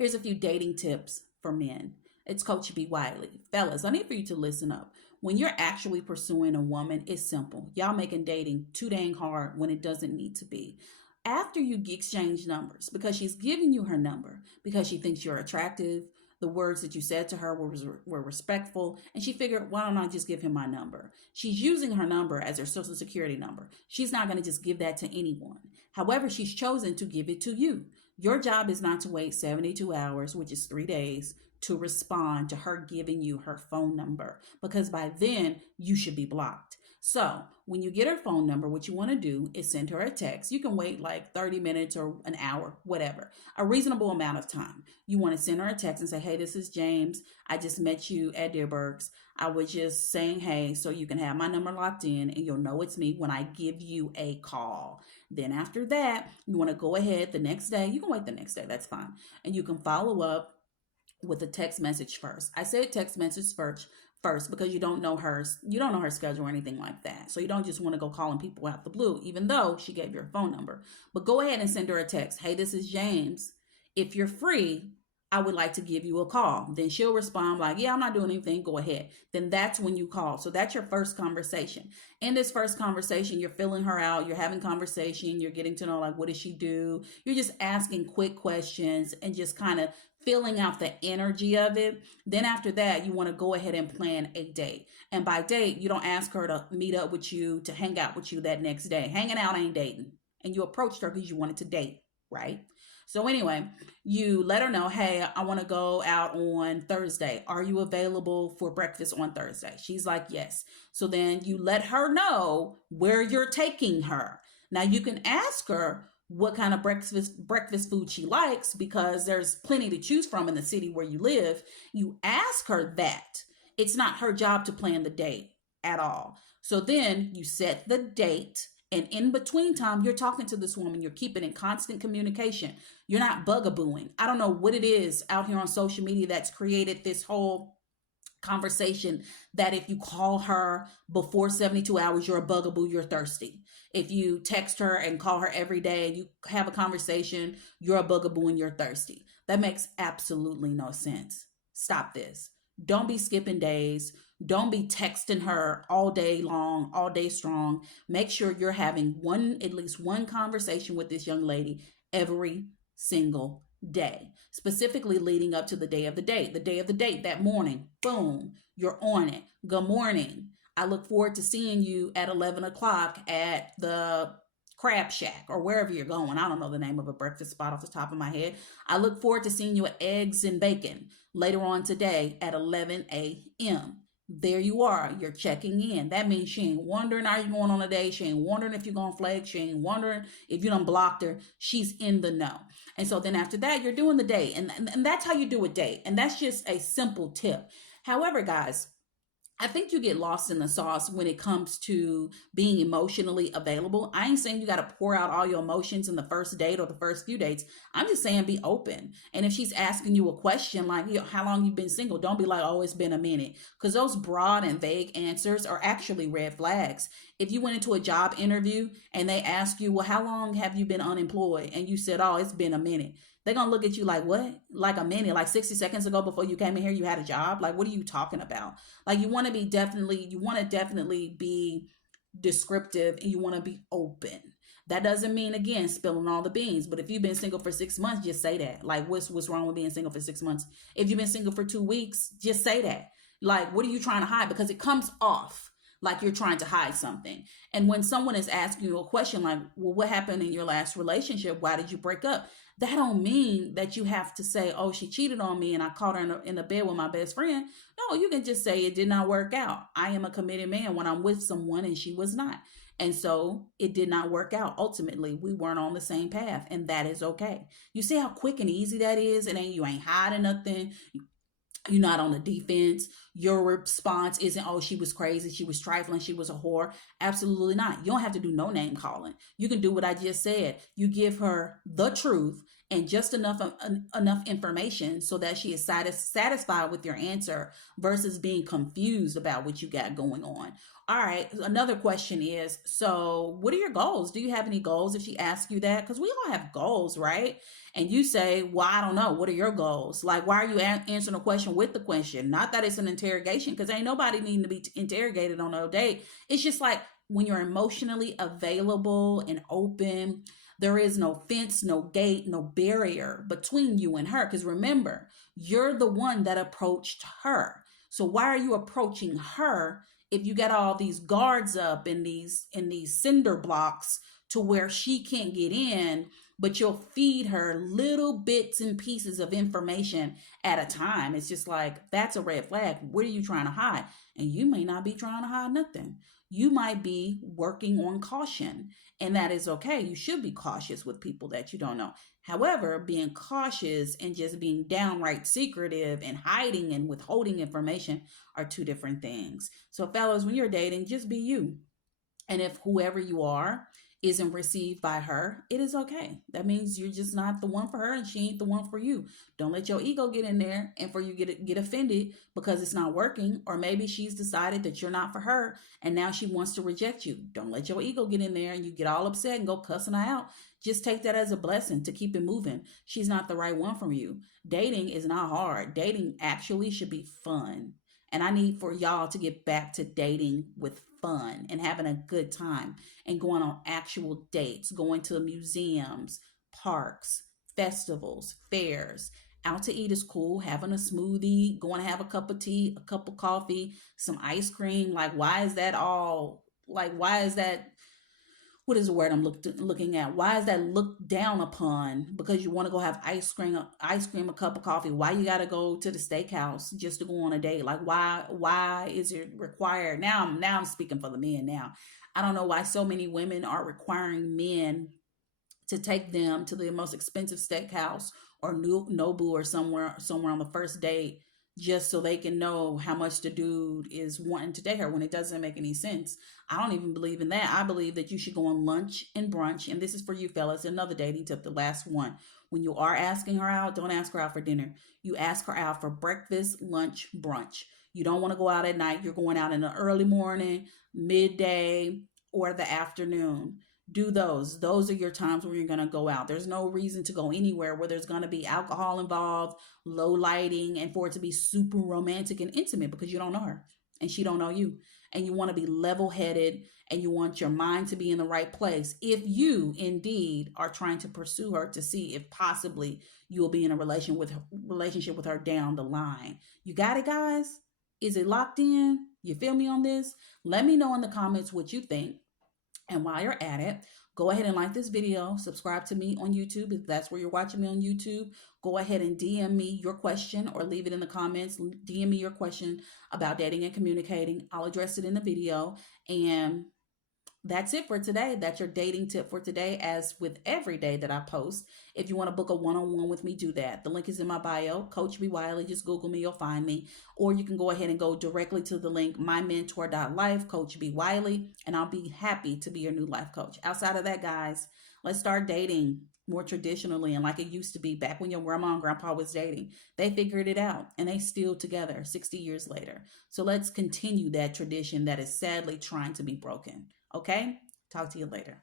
Here's a few dating tips for men. It's Coach B. Wiley. Fellas, I need for you to listen up. When you're actually pursuing a woman, it's simple. Y'all making dating too dang hard when it doesn't need to be. After you exchange numbers, because she's giving you her number, because she thinks you're attractive, the words that you said to her were respectful, and she figured, why don't I just give him my number? She's using her number as her social security number. She's not going to just give that to anyone. However, she's chosen to give it to you. Your job is not to wait 72 hours, which is 3 days, to respond to her giving you her phone number, because by then you should be blocked. So when you get her phone number, what you want to do is send her a text. You can wait like 30 minutes or an hour, whatever, a reasonable amount of time. You want to send her a text and say, hey, this is James. I just met you at Dearburg's. I was just saying, hey, so you can have my number locked in and you'll know it's me when I give you a call. Then after that, you want to go ahead the next day. You can wait the next day. That's fine. And you can follow up with a text message first. I said text message first because you don't know her schedule or anything like that. So you don't just want to go calling people out the blue, even though she gave your phone number. But go ahead and send her a text. Hey, this is James. If you're free, I would like to give you a call. Then she'll respond like, yeah, I'm not doing anything. Go ahead. Then that's when you call. So that's your first conversation. In this first conversation, you're filling her out. You're having conversation. You're getting to know, like, what does she do? You're just asking quick questions and just kind of filling out the energy of it. Then after that, you want to go ahead and plan a date. And by date, you don't ask her to meet up with you, to hang out with you that next day. Hanging out ain't dating. And you approached her because you wanted to date, right? So anyway, you let her know, hey, I want to go out on Thursday. Are you available for breakfast on Thursday? She's like, yes. So then you let her know where you're taking her. Now you can ask her what kind of breakfast food she likes, because there's plenty to choose from in the city where you live. You ask her that. It's not her job to plan the date at all. So then you set the date. And in between time, you're talking to this woman. You're keeping in constant communication. You're not bugabooing. I don't know what it is out here on social media that's created this whole conversation that if you call her before 72 hours, you're a bugaboo, you're thirsty. If you text her and call her every day and you have a conversation, you're a bugaboo and you're thirsty. That makes absolutely no sense. Stop this. Don't be skipping days. Don't be texting her all day long, all day strong. Make sure you're having at least one conversation with this young lady every single day, specifically leading up to the day of the date. The day of the date, that morning, boom, you're on it. Good morning. I look forward to seeing you at 11 o'clock at the Crab Shack or wherever you're going. I don't know the name of a breakfast spot off the top of my head. I look forward to seeing you at Eggs and Bacon later on today at 11 a.m. There you are. You're checking in. That means she ain't wondering, are you going on a date? She ain't wondering if you're going to flex. She ain't wondering if you done blocked her. She's in the know. And so then after that, you're doing the date. And that's how you do a date. And that's just a simple tip. However, guys, I think you get lost in the sauce when it comes to being emotionally available. I ain't saying you got to pour out all your emotions in the first date or the first few dates. I'm just saying be open. And if she's asking you a question like, how long you been single? Don't be like, oh, it's been a minute. Because those broad and vague answers are actually red flags. If you went into a job interview and they ask you, well, how long have you been unemployed? And you said, oh, it's been a minute. They're going to look at you like, what? Like a minute, like 60 seconds ago before you came in here, you had a job? Like, what are you talking about? Like, you want to definitely be descriptive and you want to be open. That doesn't mean, again, spilling all the beans. But if you've been single for 6 months, just say that. Like, what's wrong with being single for 6 months? If you've been single for 2 weeks, just say that. Like, what are you trying to hide? Because it comes off like you're trying to hide something. And when someone is asking you a question like, well, what happened in your last relationship? Why did you break up? That don't mean that you have to say, oh, she cheated on me and I caught her in the bed with my best friend. No, you can just say it did not work out. I am a committed man when I'm with someone and she was not. And so it did not work out. Ultimately, we weren't on the same path, and that is okay. You see how quick and easy that is? And you ain't hiding nothing. You're not on the defense. Your response isn't, oh, she was crazy, she was trifling, she was a whore. Absolutely not. You don't have to do no name calling. You can do what I just said. You give her the truth and just enough information so that she is satisfied with your answer versus being confused about what you got going on. All right, another question is, so what are your goals? Do you have any goals if she asks you that? Because we all have goals, right? And you say, well, I don't know. What are your goals? Like, why are you answering a question with the question? Not that it's an interrogation, because ain't nobody needing to be interrogated on no date. It's just like when you're emotionally available and open, there is no fence, no gate, no barrier between you and her. Because remember, you're the one that approached her. So why are you approaching her if you got all these guards up in these cinder blocks to where she can't get in, but you'll feed her little bits and pieces of information at a time? It's just like, that's a red flag. What are you trying to hide? And you may not be trying to hide nothing. You might be working on caution, and that is okay. You should be cautious with people that you don't know. However, being cautious and just being downright secretive and hiding and withholding information are two different things. So, fellas, when you're dating, just be you. And if whoever you are isn't received by her, it is okay. That means you're just not the one for her and she ain't the one for you. Don't let your ego get in there and for you get offended because it's not working, or maybe she's decided that you're not for her and now she wants to reject you. Don't let your ego get in there and you get all upset and go cussing her out. Just take that as a blessing to keep it moving. She's not the right one for you. Dating is not hard. Dating actually should be fun. And I need for y'all to get back to dating with fun and having a good time and going on actual dates, going to museums, parks, festivals, fairs. Out to eat is cool. Having a smoothie, going to have a cup of tea, a cup of coffee, some ice cream. Like, why is that all? Like, why is that? What is the word I'm looking at? Why is that looked down upon? Because you want to go have ice cream, a cup of coffee. Why you got to go to the steakhouse just to go on a date? Like, why is it required? Now I'm speaking for the men now. I don't know why so many women are requiring men to take them to the most expensive steakhouse or Nobu or somewhere on the first date just so they can know how much the dude is wanting to date her, when it doesn't make any sense. I don't even believe in that. I believe that you should go on lunch and brunch. And this is for you fellas, another dating tip, the last one. When you are asking her out, don't ask her out for dinner. You ask her out for breakfast, lunch, brunch. You don't want to go out at night. You're going out in the early morning, midday, or the afternoon. Do those are your times where you're going to go out. There's no reason to go anywhere where there's going to be alcohol involved, low lighting, and for it to be super romantic and intimate, because you don't know her and she don't know you. And you want to be level-headed and you want your mind to be in the right place if you indeed are trying to pursue her to see if possibly you will be in a relationship with her down the line. You got it, guys? Is it locked in? You feel me on this? Let me know in the comments what you think. And while you're at it, go ahead and like this video, subscribe to me on YouTube if that's where you're watching me on YouTube. Go ahead and DM me your question or leave it in the comments. DM me your question about dating and communicating. I'll address it in the video. And that's it for today. That's your dating tip for today, as with every day that I post. If you want to book a one-on-one with me, do that. The link is in my bio, Coach B. Wiley. Just Google me, you'll find me. Or you can go ahead and go directly to the link, mymentor.life, Coach B. Wiley, and I'll be happy to be your new life coach. Outside of that, guys, let's start dating more traditionally and like it used to be back when your grandma and grandpa was dating. They figured it out and they still together 60 years later. So let's continue that tradition that is sadly trying to be broken. Okay? Talk to you later.